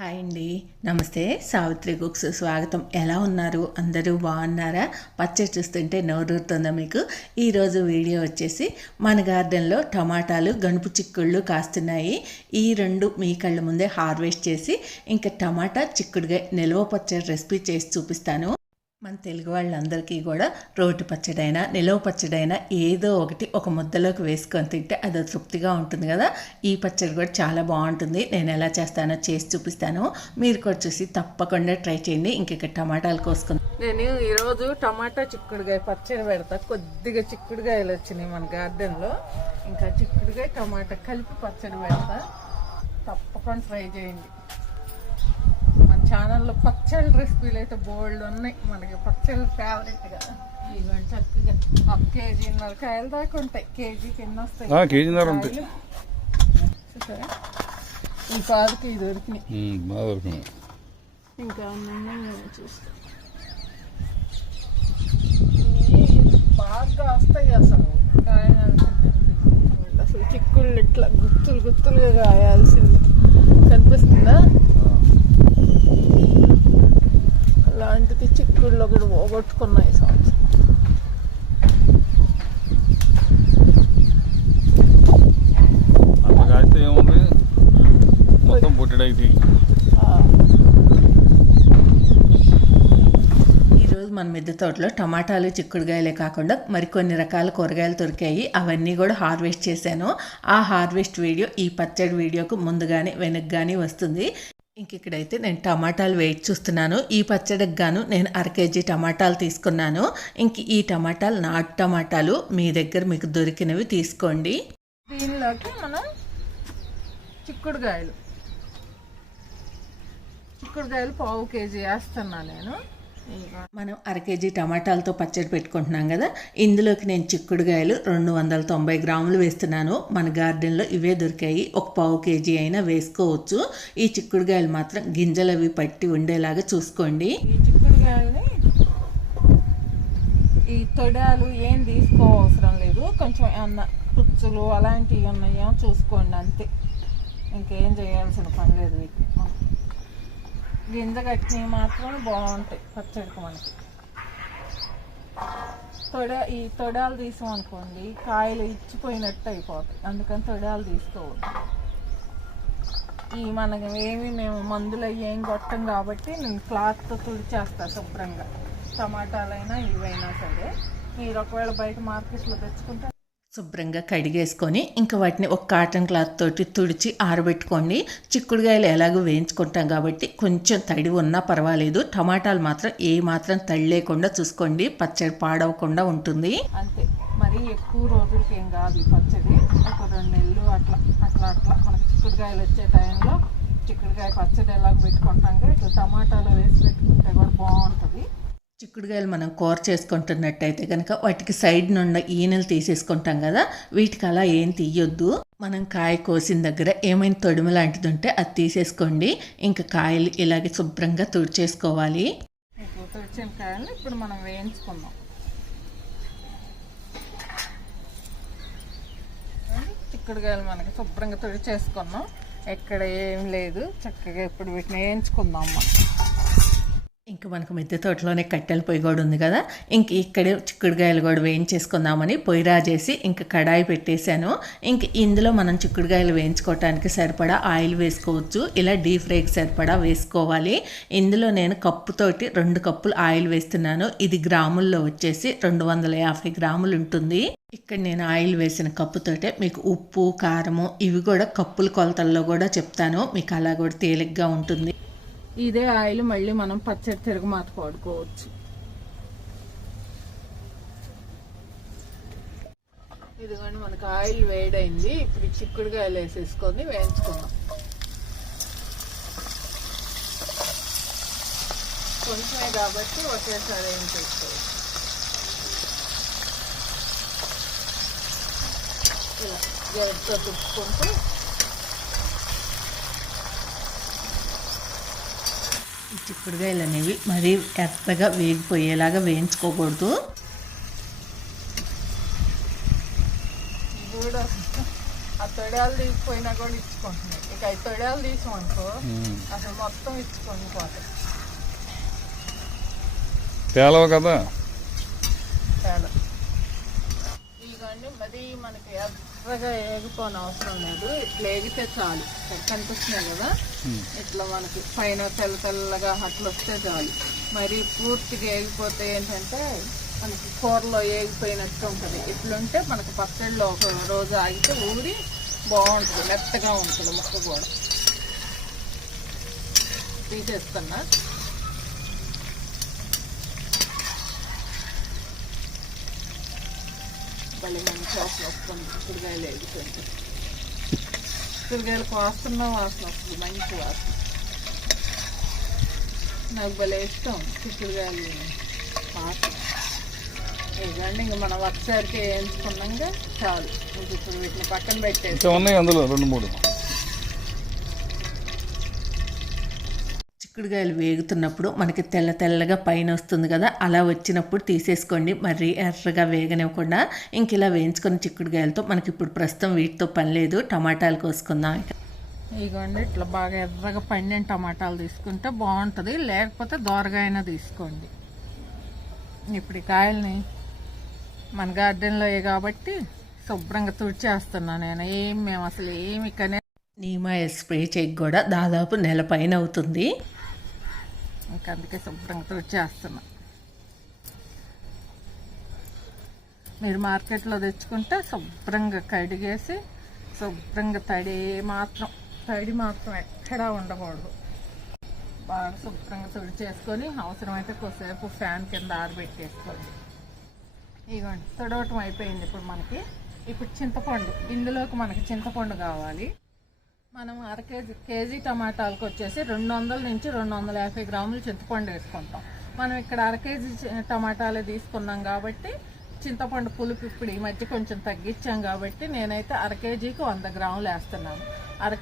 Hi అండి, నమస్తే. Savitri cooks స్వాగతం. ఎలా ఉన్నారు? అందరూ బాగున్నారా? పచ్చడి చూస్తుంటే నోరూరుతుందా మీకు? ఈరోజు వీడియో వచ్చేసి మన గార్డెన్లో టమాటాలు, గణుపు చిక్కుళ్ళు కాస్తున్నాయి. ఈ రెండు మీ కళ్ళ ముందే హార్వెస్ట్ చేసి ఇంకా టమాటా చిక్కుడుగా నిల్వ పచ్చడి రెసిపీ చేసి చూపిస్తాను. మన తెలుగు వాళ్ళందరికీ కూడా రోటి పచ్చడైనా నిలవ పచ్చడైనా ఏదో ఒకటి ఒక ముద్దలోకి వేసుకొని తింటే అది తృప్తిగా ఉంటుంది కదా. ఈ పచ్చడి కూడా చాలా బాగుంటుంది. నేను ఎలా చేస్తానో చేసి చూపిస్తాను. మీరు కూడా చూసి తప్పకుండా ట్రై చేయండి. ఇంక టమాటాలు కోసుకుందాం. నేను ఈరోజు టమాటా చిక్కుడుగాయ పచ్చడి పెడతా. కొద్దిగా చిక్కుడుగాయలు వచ్చినాయి మన గార్డెన్లో. ఇంకా చిక్కుడుగాయ టమాటా కలిపి పచ్చడి పెడతా. తప్పకుండా ట్రై చేయండి. మన ఛానల్లో పచ్చడి రెసిపీలు అయితే బోల్డ్ ఉన్నాయి. మనకి పచ్చళ్ళు ఫేవరెట్గా. ఇవన్నీ చక్కగా 1 కేజీన్నర కాయలు దాకా ఉంటాయి. కేజీకి ఎన్ని వస్తాయి? కేజీన్నర ఉంటాయి. చూసారా, ఈ పాదుకి దొరికినాయి. ఇంకా చూస్తాం, బాగా వస్తాయి అసలు అసలు చిక్కుళ్ళు ఇట్లా గుత్తులు గుత్తులుగా కాయాల్సింది. కనిపిస్తుందా? అలాంటిది చిక్కుళ్ళు ఒకటి పోగొట్టుకున్నాయి సంవత్సరం. అట్లా కాస్తే ఏముంది, మొత్తం పొట్టడైతే. ఈరోజు మన మిద్దె తోటలో టమాటాలు, చిక్కుడుగాయలే కాకుండా మరికొన్ని రకాల కూరగాయలు దొరికాయి. అవన్నీ కూడా హార్వెస్ట్ చేశాను. ఆ హార్వెస్ట్ వీడియో ఈ పచ్చడి వీడియోకు ముందుగానే వెనక్గానే వస్తుంది. ఇక్కడైతే నేను టమాటాలు వెయిట్ చూస్తున్నాను. ఈ పచ్చడికి గాను నేను 1/2 కేజీ టమాటాలు తీసుకున్నాను. ఈ టమాటాలు నాటు టమాటాలు మీ దగ్గర మీకు దొరికినవి తీసుకోండి. దీనిలోకి మనం చిక్కుడుగాయలు 1/2 కేజీ వేస్తున్నా నేను. మనం 1/2 కేజీ టమాటాలతో పచ్చడి పెట్టుకుంటున్నాం కదా. ఇందులోకి నేను చిక్కుడుగాయలు 290 గ్రాములు వేస్తున్నాను. మన గార్డెన్లో ఇవే దొరికాయి. 1/4 కేజీ అయినా వేసుకోవచ్చు. ఈ చిక్కుడుగాయలు మాత్రం గింజలు అవి పట్టి ఉండేలాగా చూసుకోండి. ఈ చిక్కుడుగాయలని ఈ తొడాలు ఏం తీసుకోవసరం లేదు. కొంచెం ఏమన్నా పుచ్చులు అలాంటివి ఉన్నాయో చూసుకోండి, అంతే. ఇంకేం చేయాల్సిన పని లేదు. వీటిని గింజ కట్టినవి మాత్రం బాగుంటాయి పచ్చడికి. మనకి ఈ తొడాలు తీసామనుకోండి కాయలు ఇచ్చిపోయినట్టు అయిపోతాయి. అందుకని తొడాలు తీసుకోవద్దు. మనకి మేము మందులు అవి ఏం కొట్టం కాబట్టి నేను క్లాత్తో తుడిచేస్తాను శుభ్రంగా. టమాటాలైనా ఇవైనా సరే. మీరు ఒకవేళ బయట మార్కెట్లో తెచ్చుకుంటే శుభ్రంగా కడిగేసుకొని ఇంకా వాటిని ఒక కాటన్ క్లాత్ తోటి తుడిచి ఆరబెట్టుకోండి. చిక్కుడుగాయలు ఎలాగో వేయించుకుంటాం కాబట్టి కొంచెం తడి ఉన్నా పర్వాలేదు. టమాటాలు మాత్రం ఏ మాత్రం తడి లేకుండా చూసుకోండి. పచ్చడి పాడవకుండా ఉంటుంది. అంతే, మరీ ఎక్కువ రోజులకి ఏం కాదు ఈ పచ్చడి. ఒక 2 నెలలు అట్లా మనకి చిక్కుడుగాయలు వచ్చే టైంలో చిక్కుడుగాయ పచ్చడి ఎలాగ పెట్టుకుంటాం ఇట్లా టమాటాలు వేసి పెట్టుకుంటే కూడా బాగుంటుంది. చిక్కుడుగాయలు మనం కూర చేసుకుంటున్నట్టయితే కనుక వాటికి సైడ్ నుండి ఈనెలు తీసేసుకుంటాం కదా. వీటికి అలా ఏం తీయొద్దు. మనం కాయ కోసిన దగ్గర ఏమైనా తొడుము లాంటిది ఉంటే అది తీసేసుకోండి. ఇంకా కాయలు ఇలాగే శుభ్రంగా తుడిచేసుకోవాలి. తుడిచిన కాయలు ఇప్పుడు మనం వేయించుకుందాం. చిక్కుడుగాయలు మనకి శుభ్రంగా తుడిచేసుకున్నాం. ఎక్కడ ఏం లేదు. చక్కగా ఇప్పుడు వీటిని వేయించుకుందాం. ఇంకా మనకు మిద్దె తోటలోనే కట్టెల పొయ్యి కూడా ఉంది కదా. ఇక్కడే చిక్కుడుగాయలు కూడా వేయించేసుకుందామని పొయ్యి రాజేసి ఇంకా కడాయి పెట్టేశాను. ఇందులో మనం చిక్కుడుగాయలు వేయించుకోవటానికి సరిపడా ఆయిల్ వేసుకోవచ్చు. ఇలా డీప్ ఫ్రైకి సరిపడా వేసుకోవాలి. ఇందులో నేను కప్పుతోటి 2 కప్పులు ఆయిల్ వేస్తున్నాను. ఇది గ్రాముల్లో వచ్చేసి 250 గ్రాములు ఉంటుంది. ఇక్కడ నేను ఆయిల్ వేసిన కప్పుతోటే మీకు ఉప్పు, కారము ఇవి కూడా కప్పుల కొలతల్లో కూడా చెప్తాను. మీకు అలా కూడా తేలిగ్గా ఉంటుంది. ఇదే ఆయిల్ మళ్ళీ మనం పచ్చడి తిరగమాత వాడుకోవచ్చు. ఇదిగోండి మనకు ఆయిల్ వేడైంది. ఇప్పుడు చిక్కుడుగాయలు వేసేసుకొని వేయించుకుందాం. కొంచెమే కాబట్టి ఒకేసారి వేయించేసుకోవచ్చు. ఇలా గరిటతో తిప్పుకుంటూ ఈ చిక్కుడుగాయలు అనేవి మరీ ఎర్రగా వేగిపోయేలాగా వేయించుకోకూడదు. కూడా ఆ తొడాలు తీసిపోయినా కూడా ఇచ్చుకుంటున్నాయి. ఇంకా ఈ తొడాలు తీసామనుకో అసలు మొత్తం ఇచ్చుకొని పోతాయి. పేలవ కదా. ఇదిగోండి మరి మనకి ఎర్రగా ఏగిపోని అవసరం లేదు, ఇట్లా ఏగితే చాలు. కనిపిస్తున్నాయి కదా, ఇట్లా మనకి పైన తెల్ల తెల్లగా అట్లా వస్తే చాలు. మరి పూర్తిగా ఏగిపోతే ఏంటంటే మనకి కూరలో ఏగిపోయినట్టు ఉంటుంది. ఇట్లుంటే మనకి పచ్చడిలో ఒక రోజు ఆగితే ఊరి బాగుంటుంది, మెత్తగా ఉంటుంది ముక్క కూడా. తీసేస్తున్నా. మళ్ళీ మంచి వాసన వస్తుంది, చిక్కుడుకాయలు వేగుతుంది. చిక్కుడుకాయలు కోస్తున్నా వాసన వస్తుంది, మంచి వాసన. నాకు భలే ఇష్టం చిక్కుడుకాయలు వాసన. ఇదండి ఇంక మనం ఒకసారికి వేయించుకున్నాక చాలు. ఇప్పుడు వీటిని పక్కన పెట్టేసి ఉన్నాయి అందులో 2-3 చిక్కుడుకాయలు వేగుతున్నప్పుడు మనకి తెల్ల తెల్లగా పైన వస్తుంది కదా, అలా వచ్చినప్పుడు తీసేసుకోండి. మరి ఎర్రగా వేగనివ్వకుండా ఇంక ఇలా వేయించుకున్న చిక్కుడుకాయలతో మనకి ఇప్పుడు ప్రస్తుతం వీటితో పని లేదు. టమాటాలు కోసుకుందాం. ఇదిగోండి ఇట్లా బాగా ఎర్రగా పండిన టమాటాలు తీసుకుంటే బాగుంటుంది, లేకపోతే దోరగా అయినా తీసుకోండి. ఇప్పుడు ఈ కాయల్ని మన గార్డెన్లో కాబట్టి శుభ్రంగా తుడిచేస్తున్నా నేను. మేము అసలు ఏమి నీమాయ స్ప్రే చేయకు కూడా దాదాపు నెల పైన అవుతుంది. ఇంకా అందుకే శుభ్రంగా తుడిచేస్తున్నా. మీరు మార్కెట్లో తెచ్చుకుంటే శుభ్రంగా కడిగేసి శుభ్రంగా తడి మాత్రం ఎక్కడా ఉండకూడదు. బాగా శుభ్రంగా తుడిచేసుకొని అవసరమైతే కొద్దిసేపు ఫ్యాన్ కింద ఆరబెట్టేసుకోండి. ఇదిగోండి తొడవటం అయిపోయింది. ఇప్పుడు చింతపండు, ఇందులోకి మనకి చింతపండు కావాలి. మనం కేజీ టమాటాలకు వచ్చేసి 200 నుంచి 250 గ్రాములు చింతపండు వేసుకుంటాం. మనం ఇక్కడ కేజీ టమాటాలే తీసుకున్నాం కాబట్టి చింతపండు పులుపు ఇప్పుడు ఈ మధ్య కొంచెం తగ్గించాం కాబట్టి నేనైతే కేజీకి 100 గ్రాములు వేస్తున్నాను.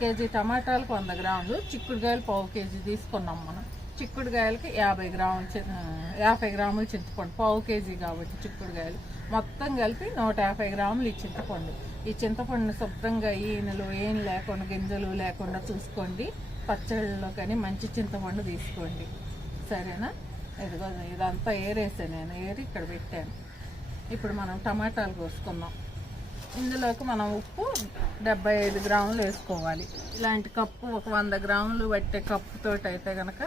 కేజీ టమాటాలకు 100 గ్రాములు. చిక్కుడుకాయలు 1/2 కేజీ తీసుకున్నాం మనం. చిక్కుడుకాయలకి 50 గ్రాములు చింతపండు, 1/2 కేజీ కాబట్టి చిక్కుడుకాయలు మొత్తం కలిపి 150 గ్రాములు ఈ చింతపండు. ఈ చింతపండుని శుభ్రంగా ఈనెలు ఏం లేకుండా గింజలు లేకుండా చూసుకోండి. పచ్చళ్ళలో కానీ మంచి చింతపండు తీసుకోండి, సరేనా? ఇదిగో ఇదంతా ఏరేసాను నేను, ఏరి ఇక్కడ పెట్టాను. ఇప్పుడు మనం టమాటాలు కోసుకుందాం. ఇందులోకి మనం ఉప్పు 75 గ్రాములు వేసుకోవాలి. ఇలాంటి కప్పు ఒక 100 గ్రాములు పట్టే కప్పుతోటి అయితే కనుక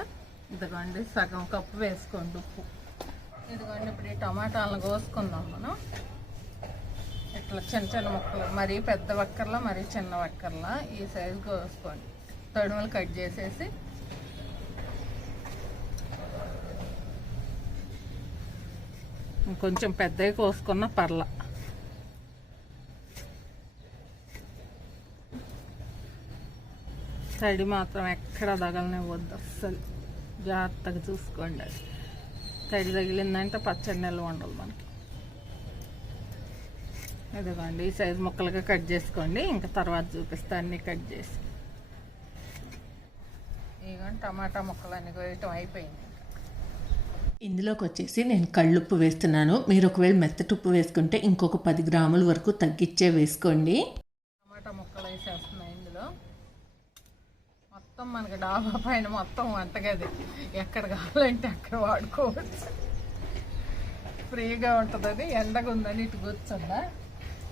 ఇదిగోండి సగం కప్పు వేసుకోండి ఉప్పు. ఇదిగోండి ఇప్పుడు ఈ టమాటాలను కోసుకుందాం మనం. ఇట్లా చిన్న చిన్న ముక్కలు, మరీ పెద్ద వక్కర్లా మరీ చిన్న వక్కర్లా ఈ సైజు కోసుకోండి. తడుములు కట్ చేసేసి కొంచెం పెద్దవి కోసుకున్న పర్ల. తడి మాత్రం ఎక్కడ తగలనివ్వద్దు, అస్సలు జాగ్రత్తగా చూసుకోండి. అది తడి తగిలిందంటే పచ్చడి నిల్వ ఉండదు మనకి. ఇదిగోండి ఈ సైజు ముక్కలుగా కట్ చేసుకోండి, ఇంకా తర్వాత చూపిస్తా అన్నీ కట్ చేసి. ఇదిగోండి టమాటా ముక్కలు అన్నీ కోయటం అయిపోయింది. ఇందులోకి వచ్చేసి నేను కళ్ళుప్పు వేస్తున్నాను. మీరు ఒకవేళ మెత్తటి ఉప్పు వేసుకుంటే ఇంకొక 10 గ్రాముల వరకు తగ్గించే వేసుకోండి. టమాటా ముక్కలు వేసేస్తున్నాయి ఇందులో. మొత్తం మనకి డాబా పైన మొత్తం వంటగది, ఎక్కడ కావాలంటే అక్కడ వాడుకోవచ్చు, ఫ్రీగా ఉంటుందని. ఎండగా ఉందని ఇటు కూర్చుందా.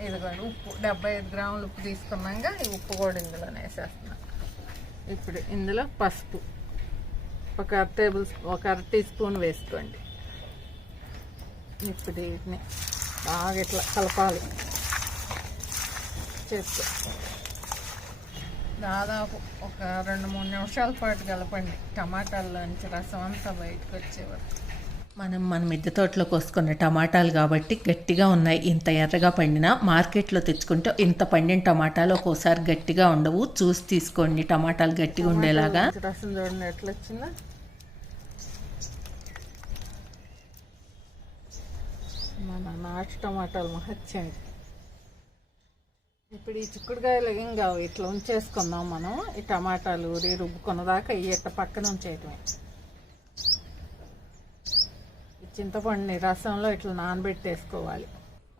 ఇదిగోండి ఉప్పు 75 గ్రాములు ఉప్పు తీసుకున్నాక ఈ ఉప్పు కూడా ఇందులో వేసేస్తున్నా. ఇప్పుడు ఇందులో పసుపు ఒక అర టీ స్పూన్ వేసుకోండి. ఇప్పుడు వీటిని బాగా ఇట్లా కలపాలి చేస్తూ. దాదాపు ఒక 2-3 నిమిషాల పాటు కలపండి, టమాటాల్లోంచి రసం అంతా బయటకు వచ్చే వరకు. మన మిద్దె తోటలో కోసుకున్న టమాటాలు కాబట్టి గట్టిగా ఉన్నాయి. ఇంత ఎర్రగా పండినా మార్కెట్లో తెచ్చుకుంటే ఇంత పండిన టమాటాలు ఒక్కోసారి గట్టిగా ఉండవు. చూసి తీసుకోండి టమాటాలు గట్టిగా ఉండేలాగా. రసం చూడండి ఎట్లా వచ్చిందా. మన నాటు టమాటాలు మహత్యం. ఇప్పుడు ఈ చిక్కుడుకాయలు ఏం కావు, ఇట్లా ఉంచేసుకుందాం మనం. ఈ టమాటాలు రుబ్బుకున్న దాకా ఈ ఇట్ట పక్కన ఉంచేయటమే. ఈ చింతపండుని రసంలో ఇట్లా నానబెట్టేసుకోవాలి.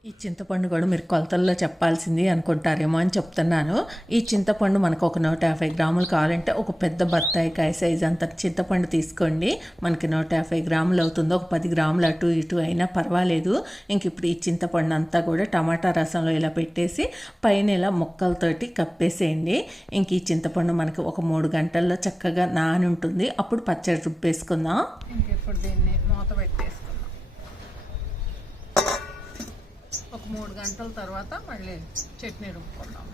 ఈ చింతపండు కూడా మీరు కొలతల్లో చెప్పాల్సింది అనుకుంటారేమో అని చెప్తున్నాను. ఈ చింతపండు మనకు ఒక 150 గ్రాములు కావాలంటే ఒక పెద్ద బత్తాయికాయ సైజ్ అంత చింతపండు తీసుకోండి. మనకి 150 గ్రాములు అవుతుందో, ఒక 10 గ్రాములు అటు ఇటు అయినా పర్వాలేదు. ఇంక ఇప్పుడు ఈ చింతపండు అంతా కూడా టమాటా రసంలో ఇలా పెట్టేసి పైన ఇలా ముక్కలతోటి కప్పేసేయండి. ఇంక ఈ చింతపండు మనకి ఒక 3 గంటల్లో చక్కగా నాని ఉంటుంది. అప్పుడు పచ్చడి రుబ్బేసుకుందాం. ఇంక ఇప్పుడు దీన్ని మూత పెట్టేసుకుందాం. ఒక 3 గంటల తర్వాత మళ్ళీ చట్నీ రుబ్బుకుందాం.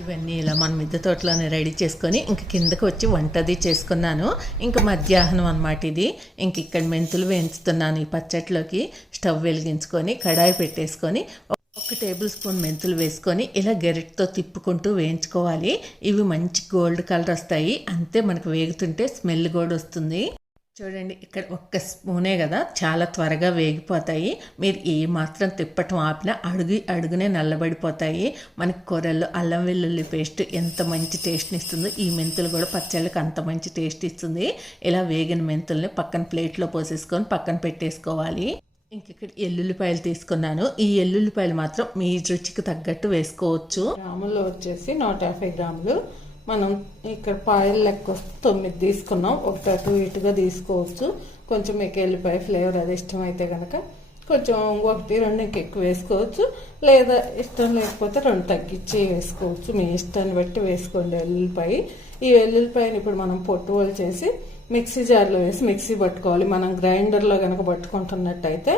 ఇవన్నీ ఇలా మన మిద్దె తోటలోనే రెడీ చేసుకొని ఇంక కిందకి వచ్చి వంటది చేసుకున్నాను. ఇంక మధ్యాహ్నం అన్నమాట ఇది. ఇంక ఇక్కడ మెంతులు వేయించుతున్నాను ఈ పచ్చట్లోకి. స్టవ్ వెలిగించుకొని కడాయి పెట్టేసుకొని 1 టేబుల్ స్పూన్ మెంతులు వేసుకొని ఇలా గెరిటితో తిప్పుకుంటూ వేయించుకోవాలి. ఇవి మంచి గోల్డ్ కలర్ వస్తాయి. అంతే మనకు వేగుతుంటే స్మెల్ కూడా వస్తుంది. చూడండి, ఇక్కడ 1 స్పూనే కదా, చాలా త్వరగా వేగిపోతాయి. మీరు ఏ మాత్రం తిప్పటం ఆపినా అడుగునే నల్లబడిపోతాయి. మనకి కూరల్లో అల్లం వెల్లుల్లి పేస్ట్ ఎంత మంచి టేస్ట్ని ఇస్తుందో, ఈ మెంతులు కూడా పచ్చళ్ళకి అంత మంచి టేస్ట్ ఇస్తుంది. ఇలా వేగిన మెంతుల్ని పక్కన ప్లేట్లో పోసేసుకొని పక్కన పెట్టేసుకోవాలి. ఇంక ఇక్కడ ఎల్లుల్లిపాయలు తీసుకున్నాను. ఈ ఎల్లుల్లిపాయలు మాత్రం మీ రుచికి తగ్గట్టు వేసుకోవచ్చు. గ్రాముల్లో వచ్చేసి 150 గ్రాములు. మనం ఇక్కడ పాయలు లెక్క వస్తే 9 తీసుకున్నాం. ఒకటి అటు ఇటుగా తీసుకోవచ్చు. కొంచెం మీకు ఎల్లిపాయ ఫ్లేవర్ అది ఇష్టమైతే కనుక కొంచెం 1-2 ఇంకా ఎక్కువ వేసుకోవచ్చు. లేదా ఇష్టం లేకపోతే 2 తగ్గించి వేసుకోవచ్చు. మీ ఇష్టాన్ని బట్టి వేసుకోండి ఎల్లుల్లిపాయ. ఈ వెల్లుల్లిపాయని ఇప్పుడు మనం పొట్టు చేసి మిక్సీ జార్లో వేసి మిక్సీ పట్టుకోవాలి. మనం గ్రైండర్లో కనుక పట్టుకుంటున్నట్టయితే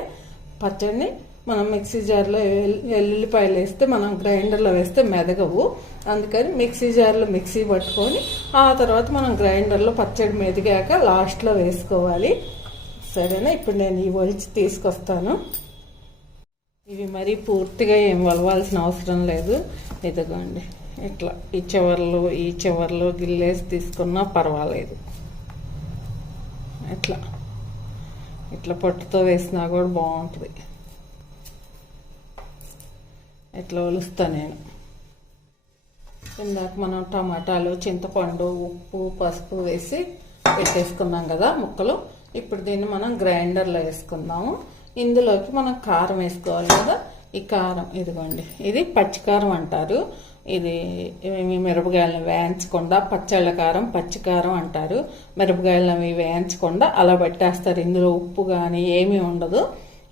పచ్చడిని మనం మిక్సీ జార్లో ఎల్లుల్లిపాయలు వేస్తే మనం గ్రైండర్లో వేస్తే మెదగవు. అందుకని మిక్సీ జార్లో మిక్సీ పట్టుకొని ఆ తర్వాత మనం గ్రైండర్లో పచ్చడి మెదిగాక లాస్ట్లో వేసుకోవాలి. సరేనా? ఇప్పుడు నేను ఈ ఒలిచి తీసుకొస్తాను. ఇవి మరీ పూర్తిగా ఏం వలవాల్సిన అవసరం లేదు. ఇదిగోండి, ఇట్లా ఈ చివర్లో గిల్లేసి తీసుకున్నా పర్వాలేదు. ఇట్లా పొట్టుతో వేసినా కూడా బాగుంటుంది. ఇట్లా ఒలుస్తా నేను. ఇందాక మనం టమాటాలు, చింతపండు, ఉప్పు, పసుపు వేసి పెట్టేసుకున్నాం కదా ముక్కలు. ఇప్పుడు దీన్ని మనం గ్రైండర్లో వేసుకుందాము. ఇందులోకి మనం కారం వేసుకోవాలి కదా. ఈ కారం ఇదిగోండి, ఇది పచ్చికారం అంటారు. ఇది మిరపకాయలను వేయించకుండా పచ్చళ్ళ కారం, పచ్చికారం అంటారు. మిరపకాయలను అవి వేయించకుండా అలా పెట్టేస్తారు. ఇందులో ఉప్పు కానీ ఏమీ ఉండదు.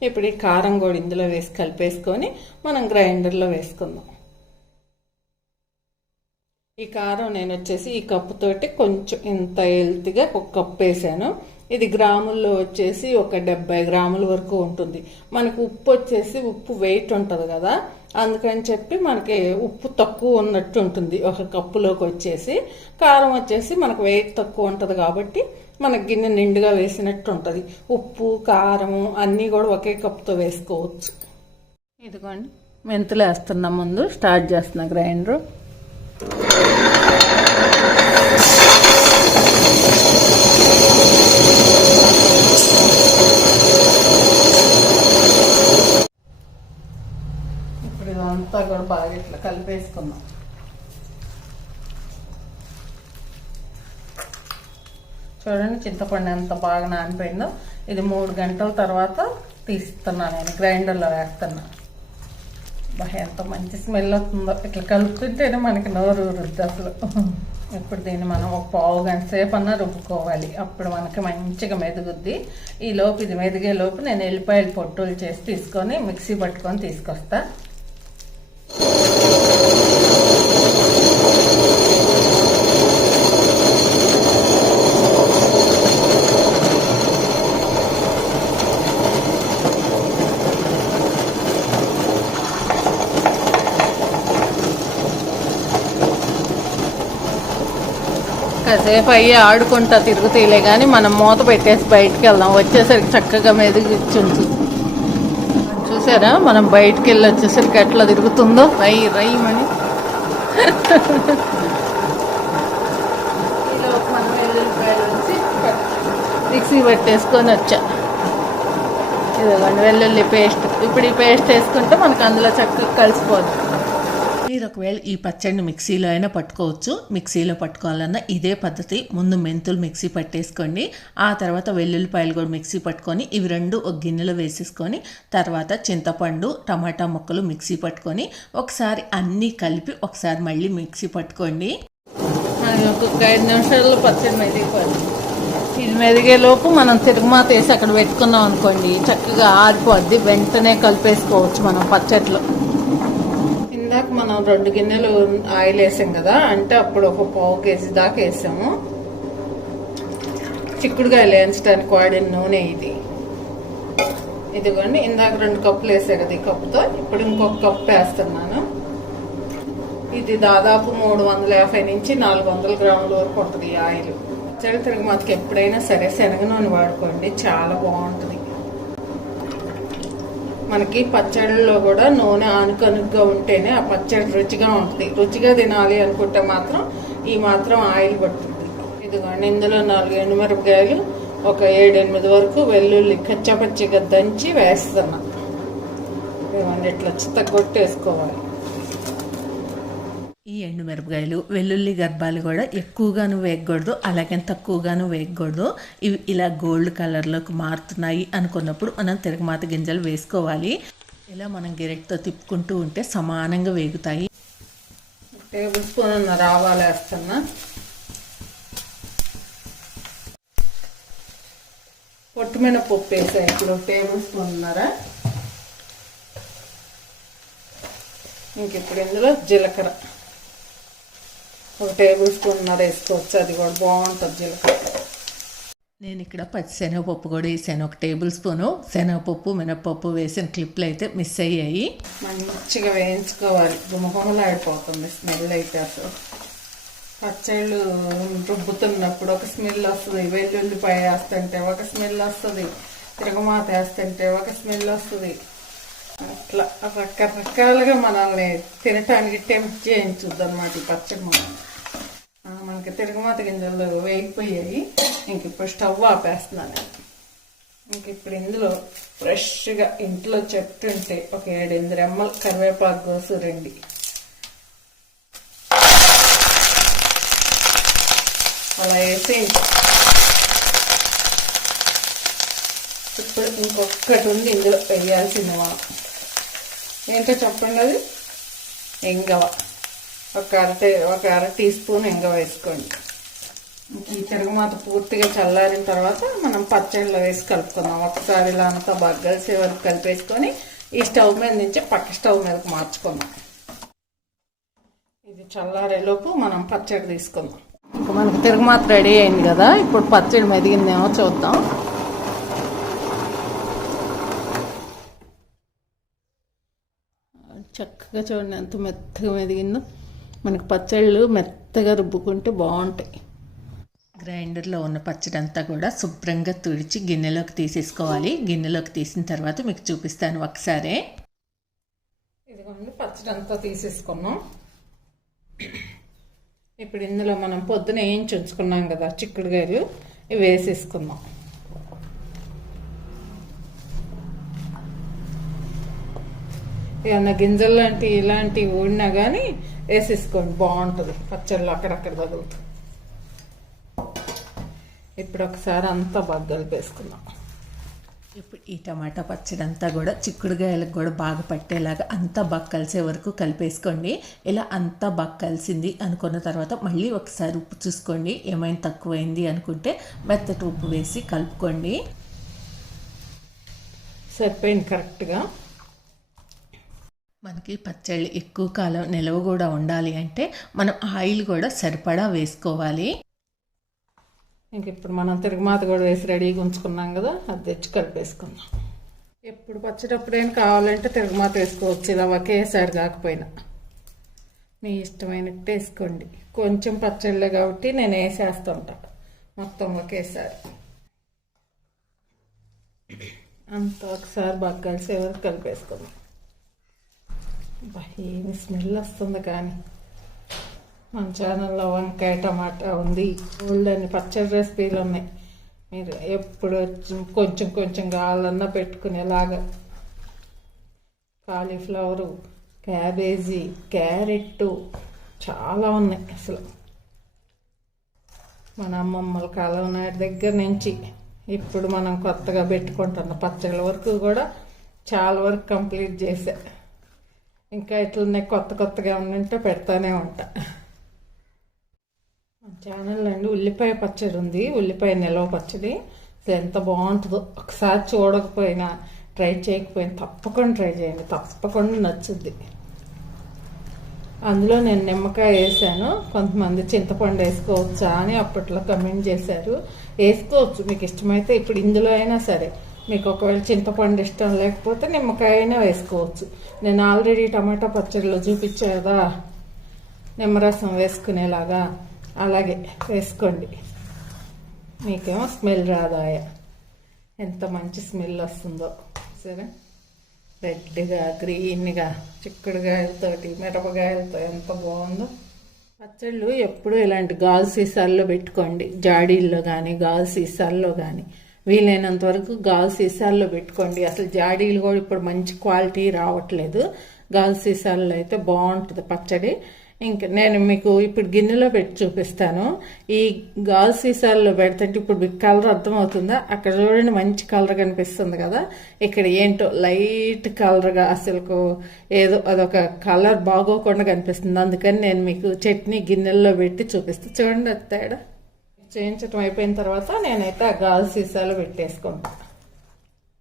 ఇప్పుడు ఈ కారం కూడా ఇందులో వేసి కలిపేసుకొని మనం గ్రైండర్లో వేసుకుందాం. ఈ కారం నేను వచ్చేసి ఈ కప్పుతోటి కొంచెం ఇంత హెల్తీగా 1 కప్పు వేసాను. ఇది గ్రాముల్లో వచ్చేసి ఒక 70 గ్రాముల వరకు ఉంటుంది. మనకు ఉప్పు వచ్చేసి ఉప్పు వెయిట్ ఉంటుంది కదా, అందుకని చెప్పి మనకి ఉప్పు తక్కువ ఉన్నట్టు ఉంటుంది 1 కప్పులోకి వచ్చేసి. కారం వచ్చేసి మనకు వెయిట్ తక్కువ ఉంటుంది కాబట్టి మనకి గిన్నె నిండుగా వేసినట్టు ఉంటుంది. ఉప్పు, కారము అన్నీ కూడా ఒకే కప్పుతో వేసుకోవచ్చు. ఇదిగోండి, మెంతులు వేస్తున్నా. ముందు స్టార్ట్ చేస్తున్నా గ్రైండర్. ఇప్పుడు ఇదంతా కూడా బాగా ఇట్లా కలిపేసుకున్నాం. చూడండి, చింతపండు ఎంత బాగా నానిపోయిందో. ఇది 3 గంటల తర్వాత తీస్తున్నా నేను, గ్రైండర్లో వేస్తున్నా. ఎంత మంచి స్మెల్ వస్తుందో. ఇట్లా కలుపుతుంటేనే మనకి నోరు ఊరుద్ది అసలు. ఇప్పుడు దీన్ని మనం ఒక పావు గంట సేపు అన్నా రుబ్బుకోవాలి. అప్పుడు మనకి మంచిగా మెదుగుద్ది. ఈ లోపు ఇది మెదిగే లోపు నేను ఎల్లిపాయలు పొట్టులు చేసి తీసుకొని మిక్సీ పట్టుకొని తీసుకొస్తా. కాసేపు అయ్యి ఆడుకుంటా తిరుగుతీలే కానీ మనం మూత పెట్టేసి బయటికి వెళ్దాం. వచ్చేసరికి చక్కగా మెదిగిచ్చుంటు. చూసారా, మనం బయటికి వెళ్ళి వచ్చేసరికి ఎట్లా తిరుగుతుందో రైమని. మనం వెల్లుల్లిపాయలు వచ్చి మిక్సీ పెట్టేసుకొని వచ్చా. ఇదిగోండి వెల్లుల్లి పేస్ట్. ఇప్పుడు ఈ పేస్ట్ వేసుకుంటే మనకు అందులో చక్కగా కలిసిపోదు. ఈ మీరు ఒకవేళ ఈ పచ్చడిని మిక్సీలో అయినా పట్టుకోవచ్చు. మిక్సీలో పట్టుకోవాలన్నా ఇదే పద్ధతి. ముందు మెంతులు మిక్సీ పట్టేసుకోండి, ఆ తర్వాత వెల్లుల్లిపాయలు కూడా మిక్సీ పట్టుకొని ఇవి రెండు ఒక గిన్నెలో వేసేసుకొని తర్వాత చింతపండు టమాటా ముక్కలు మిక్సీ పట్టుకొని ఒకసారి అన్నీ కలిపి ఒకసారి మళ్ళీ మిక్సీ పట్టుకోండి. ఒక 5 నిమిషాల్లో పచ్చడి మెదిగిపోయింది. ఇది మెదిగేలోపు మనం తిరుగుమాత వేసి అక్కడ పెట్టుకున్నాం అనుకోండి, చక్కగా ఆరిపోద్ది. వెంటనే కలిపేసుకోవచ్చు మనం పచ్చట్లో. ఇందాక మనం 2 గిన్నెలు ఆయిల్ వేసాం కదా, అంటే అప్పుడు ఒక 1/2 కేజీ దాకా వేసాము. చిక్కుడుకాయలు వేయించడానికి వాడిన నూనె ఇది. ఇదిగోండి, ఇందాక 2 కప్పులు వేసా కదా ఈ కప్పుతో, ఇప్పుడు ఇంకొక కప్పు వేస్తున్నాను. ఇది దాదాపు 350 నుంచి 400 గ్రాముల వరకు ఉంటుంది ఈ ఆయిల్. పచ్చడి తిరుగుమాతకి ఎప్పుడైనా సరే శనగ నూనె వాడుకోండి, చాలా బాగుంటుంది. మనకి పచ్చడిలో కూడా నూనె ఆనుకనుగ్గా ఉంటేనే ఆ పచ్చడి రుచిగా ఉంటుంది. రుచిగా తినాలి అనుకుంటే మాత్రం ఈ మాత్రం ఆయిల్ పడుతుంది. ఇదిగోండి, ఇందులో 4 ఎండుమిరపకాయలు, ఒక 7-8 వరకు వెల్లుల్లి కచ్చపచ్చిగా దంచి వేస్తున్నా. ఇవన్నీ ఇట్లా చిత్తగొట్టేసుకోవాలి. ఈ ఎండుమిరపకాయలు వెల్లుల్లి గర్భాలు కూడా ఎక్కువగాను వేయకూడదు, అలాగే తక్కువగాను వేయకూడదు. ఇవి ఇలా గోల్డ్ కలర్లోకి మారుతున్నాయి అనుకున్నప్పుడు మనం తిరగమాత గింజలు వేసుకోవాలి. ఇలా మనం గెరెట్తో తిప్పుకుంటూ ఉంటే సమానంగా వేగుతాయి. టేబుల్ స్పూన్ ఆవాలు వేస్తున్నా. పొట్టుమినపప్పు వేసా ఇప్పుడు 1 టేబుల్ స్పూన్. ఇంక ఇప్పుడు ఇందులో జీలకర్ర 1 టేబుల్ స్పూన్ వేసుకోవచ్చు, అది కూడా బాగుంటుంది జీలకర్ర. నేను ఇక్కడ పచ్చిశనగపప్పు కూడా వేసాను 1 టేబుల్ స్పూను. శనగపప్పు మినపప్పు వేసిన క్లిప్లు అయితే మిస్ అయ్యాయి. మంచిగా వేయించుకోవాలి, గుమగుమలాడిపోతుంది స్మెల్ అయితే. అసలు పచ్చళ్ళు రుబ్బుతున్నప్పుడు ఒక స్మెల్ వస్తుంది, వెల్లుల్లిపాయ వేస్తుంటే ఒక స్మెల్ వస్తుంది, తిరగమాత వేస్తుంటే ఒక స్మెల్ వస్తుంది. అట్లా రకరకాలుగా మనల్ని తినటానికి టెంప్ట్ చేయించుద్ది అన్నమాట ఈ పచ్చడి. మనకి తిరగమాత గింజలు వేగిపోయాయి. ఇంక ఇప్పుడు స్టవ్ ఆపేస్తున్నాను. ఇంక ఇప్పుడు ఇందులో ఫ్రెష్గా ఇంట్లో చెట్టు ఉంటే ఒక 7-8 రెమ్మలు కరివేపాకు కోసురండి. అలా వేసి ఇప్పుడు ఇంకొకటి ఉంది ఇందులో వేయాల్సింది మనం. ఏంటో చెప్పండి, అది ఎంగవ. ఒక అర టీ స్పూన్ ఎంగవ వేసుకోండి. ఈ తిరగమాత పూర్తిగా చల్లారిన తర్వాత మనం పచ్చడిలో వేసి కలుపుకుందాం. ఒకసారి ఇలా అంతా బాగా కలిసే వరకు కలిపేసుకొని ఈ స్టవ్ మీద నుంచి పక్క స్టవ్ మీదకి మార్చుకుందాం. ఇది చల్లారేలోపు మనం పచ్చడి తీసుకుందాం. ఇంకా మనకు తిరగమాత రెడీ అయింది కదా, ఇప్పుడు పచ్చడి మెదిగిందేమో చూద్దాం. చక్కగా చూడండి ఎంత మెత్తగా మెదిగిందో. మనకి పచ్చళ్ళు మెత్తగా రుబ్బుకుంటే బాగుంటాయి. గ్రైండర్లో ఉన్న పచ్చడి అంతా కూడా శుభ్రంగా తుడిచి గిన్నెలోకి తీసేసుకోవాలి. గిన్నెలోకి తీసిన తర్వాత మీకు చూపిస్తాను ఒకసారి. ఇదిగోండి, పచ్చడి అంతా తీసేసుకున్నాం. ఇప్పుడు ఇందులో మనం పొద్దున వేయించి ఉంచుకున్నాం కదా చిక్కుడుకాయలు, ఇవి వేసేసుకుందాం. ఏమన్నా గింజలు లాంటివి ఇలాంటివి ఊడినా కానీ వేసేసుకోండి, బాగుంటుంది పచ్చళ్ళు అక్కడక్కడ తగులుతుంది. ఇప్పుడు ఒకసారి అంతా బాగా కలిపేసుకుందాం. ఇప్పుడు ఈ టమాటా పచ్చడి అంతా కూడా చిక్కుడుకాయలకు కూడా బాగా పట్టేలాగా అంతా బాగా కలిసే వరకు కలిపేసుకోండి. ఇలా అంతా బాగా కలిసింది అనుకున్న తర్వాత మళ్ళీ ఒకసారి ఉప్పు చూసుకోండి. ఏమైనా తక్కువైంది అనుకుంటే మెత్తటి ఉప్పు వేసి కలుపుకోండి. సరిపోయింది కరెక్ట్గా. మనకి పచ్చళ్ళు ఎక్కువ కాలం నిలవ కూడా ఉండాలి అంటే మనం ఆయిల్ కూడా సరిపడా వేసుకోవాలి. ఇంక ఇప్పుడు మనం తిరగమాత కూడా వేసి రెడీగా ఉంచుకున్నాం కదా, అది తెచ్చి కలిపేసుకుందాం. ఎప్పుడు పచ్చడప్పుడైనా కావాలంటే తిరగమాత వేసుకోవచ్చు, ఇలా ఒకేసారి కాకపోయినా మీ ఇష్టమైనట్టు వేసుకోండి. కొంచెం పచ్చళ్ళే కాబట్టి నేను వేసేస్తుంటా మొత్తం ఒకేసారి. అంతా ఒకసారి బాగా కలిసే వరకు కలిపేసుకుందాం. ఏమి స్మెల్ వస్తుంది. కానీ మన ఛానల్లో వంకాయ టమాటా ఉంది, ఓల్డెన్ పచ్చడి రెసిపీలు ఉన్నాయి. మీరు ఎప్పుడు కొంచెం కొంచెం కావాలన్నా పెట్టుకునేలాగా. కాలీఫ్లవరు, క్యాబేజీ, క్యారెట్ చాలా ఉన్నాయి. అసలు మన అమ్మమ్మల కాలం నాటి దగ్గర నుంచి ఇప్పుడు మనం కొత్తగా పెట్టుకుంటున్న పచ్చళ్ళ వరకు కూడా చాలా వరకు కంప్లీట్ చేసా. ఇంకా ఇట్లనే కొత్తగా ఉంటే పెడతానే ఉంటా. ఛానల్ అండి ఉల్లిపాయ పచ్చడి ఉంది, ఉల్లిపాయ నిలవ పచ్చడి. అసలు ఎంత బాగుంటుందో ఒకసారి చూడకపోయినా ట్రై చేయకపోయినా తప్పకుండా ట్రై చేయండి, తప్పకుండా నచ్చుద్ది. అందులో నేను నిమ్మకాయ వేసాను. కొంతమంది చింతపండు వేసుకోవచ్చా అని అప్పట్లో కమెంట్ చేశారు. వేసుకోవచ్చు మీకు ఇష్టమైతే. ఇప్పుడు ఇందులో అయినా సరే మీకు ఒకవేళ చింతపండు ఇష్టం లేకపోతే నిమ్మకాయ అయినా వేసుకోవచ్చు. నేను ఆల్రెడీ టమాటా పచ్చడిలో చూపించా కదా నిమ్మరసం వేసుకునేలాగా, అలాగే వేసుకోండి. మీకేమో స్మెల్ రాదాయ, ఎంత మంచి స్మెల్ వస్తుందో. సరే, రెడ్గా గ్రీన్గా చిక్కుడుకాయలతోటి మిరపకాయలతో ఎంత బాగుందో. పచ్చళ్ళు ఎప్పుడు ఇలాంటి గాజు సీసాల్లో పెట్టుకోండి, జాడీల్లో కానీ గాజు సీసాల్లో కానీ. వీలైనంత వరకు గాజు సీసాల్లో పెట్టుకోండి. అసలు జాడీలు కూడా ఇప్పుడు మంచి క్వాలిటీ రావట్లేదు. గాజు సీసాల్లో అయితే బాగుంటుంది పచ్చడి. ఇంకా నేను మీకు ఇప్పుడు గిన్నెలో పెట్టి చూపిస్తాను. ఈ గాజు సీసాల్లో పెడుతుంటే ఇప్పుడు మీకు కలర్ అర్థమవుతుందా? అక్కడ చూడండి మంచి కలర్ కనిపిస్తుంది కదా, ఇక్కడ ఏంటో లైట్ కలర్గా అసలు ఏదో అదొక కలర్ బాగోకుండా కనిపిస్తుంది. అందుకని నేను మీకు చట్నీ గిన్నెల్లో పెట్టి చూపిస్తాను. చూడండి అది తేడా. చేయించడం అయిపోయిన తర్వాత నేనైతే ఆ గాజు సీసాలో పెట్టేసుకుంటాను.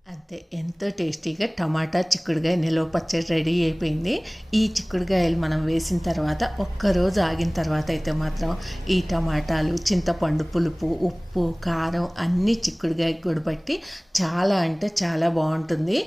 అంతే, ఎంతో టేస్టీగా టమాటా చిక్కుడుకాయ నిలవ పచ్చడి రెడీ అయిపోయింది. ఈ చిక్కుడుకాయలు మనం వేసిన తర్వాత ఒక్కరోజు ఆగిన తర్వాత అయితే మాత్రం ఈ టమాటాలు, చింతపండు పులుపు, ఉప్పు, కారం అన్నీ చిక్కుడుకాయ కూడా బట్టి చాలా అంటే చాలా బాగుంటుంది.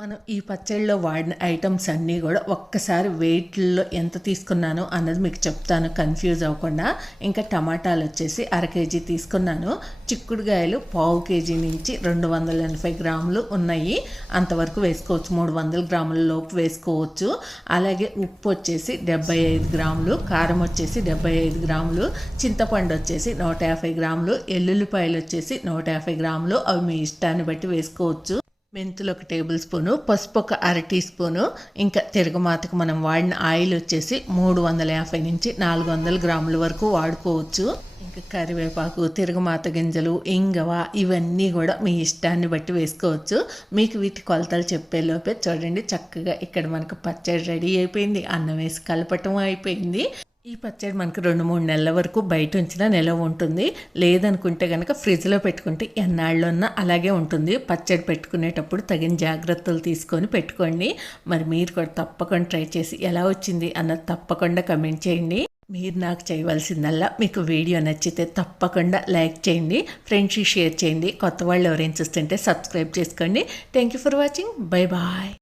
మనం ఈ పచ్చడిలో వాడిన ఐటమ్స్ అన్నీ కూడా ఒక్కసారి వెయిట్లో ఎంత తీసుకున్నానో అన్నది మీకు చెప్తాను, కన్ఫ్యూజ్ అవ్వకుండా. ఇంకా టమాటాలు వచ్చేసి 1/2 కేజీ తీసుకున్నాను. చిక్కుడుకాయలు 1/2 కేజీ నుంచి 280 గ్రాములు ఉన్నాయి. అంతవరకు వేసుకోవచ్చు, 300 గ్రాముల లోపు వేసుకోవచ్చు. అలాగే ఉప్పు వచ్చేసి 75 గ్రాములు, కారం వచ్చేసి 75 గ్రాములు, చింతపండు వచ్చేసి 150 గ్రాములు, ఎల్లుల్లిపాయలు వచ్చేసి 150 గ్రాములు. అవి మీ ఇష్టాన్ని బట్టి వేసుకోవచ్చు. మెంతులు 1 టేబుల్ స్పూను, పసుపు 1/2 టీ స్పూను, ఇంకా తిరగమాతకు మనం వాడిన ఆయిల్ వచ్చేసి 350 నుంచి 400 గ్రాముల వరకు వాడుకోవచ్చు. ఇంకా కరివేపాకు, తిరగమాత గింజలు, ఇంగవ ఇవన్నీ కూడా మీ ఇష్టాన్ని బట్టి వేసుకోవచ్చు. మీకు వీటి కొలతలు చెప్పేలోపే చూడండి చక్కగా ఇక్కడ మనకు పచ్చడి రెడీ అయిపోయింది. అన్నం వేసి కలపటం అయిపోయింది. ఈ పచ్చడి మనకు 2-3 నెలల వరకు బయట ఉంచినా నిలవ ఉంటుంది. లేదనుకుంటే కనుక ఫ్రిడ్జ్లో పెట్టుకుంటే ఎన్నాళ్ళున్నా అలాగే ఉంటుంది. పచ్చడి పెట్టుకునేటప్పుడు తగిన జాగ్రత్తలు తీసుకొని పెట్టుకోండి. మరి మీరు కూడా తప్పకుండా ట్రై చేసి ఎలా వచ్చింది అన్నది తప్పకుండా కమెంట్ చేయండి. మీరు నాకు చేయవలసిందల్లా మీకు వీడియో నచ్చితే తప్పకుండా లైక్ చేయండి, ఫ్రెండ్స్కి షేర్ చేయండి. కొత్త వాళ్ళు ఎవరైనా చూస్తుంటే సబ్స్క్రైబ్ చేసుకోండి. Thank you for watching. Bye bye.